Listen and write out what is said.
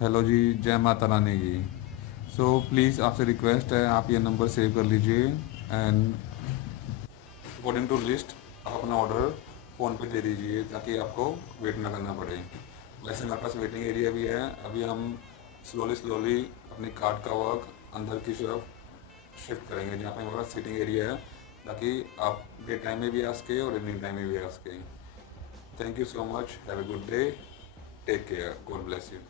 Hello जी, जय माता रानी जी। So please आपसे request है, आप ये नंबर सेव कर लीजिए एंड अकॉर्डिंग टू लिस्ट आप अपना ऑर्डर फ़ोन पे दे दीजिए ताकि आपको वेट ना करना पड़े। वैसे हमारे पास वेटिंग एरिया भी है। अभी हम स्लोली स्लोली अपनी कार्ट का वर्क अंदर की तरफ शिफ्ट करेंगे जहाँ पे हमारे पास सीटिंग एरिया है, ताकि आप डे टाइम में भी आ सके और इवनिंग टाइम में भी आ सके। Thank you so much, have a good day, take care, God bless you.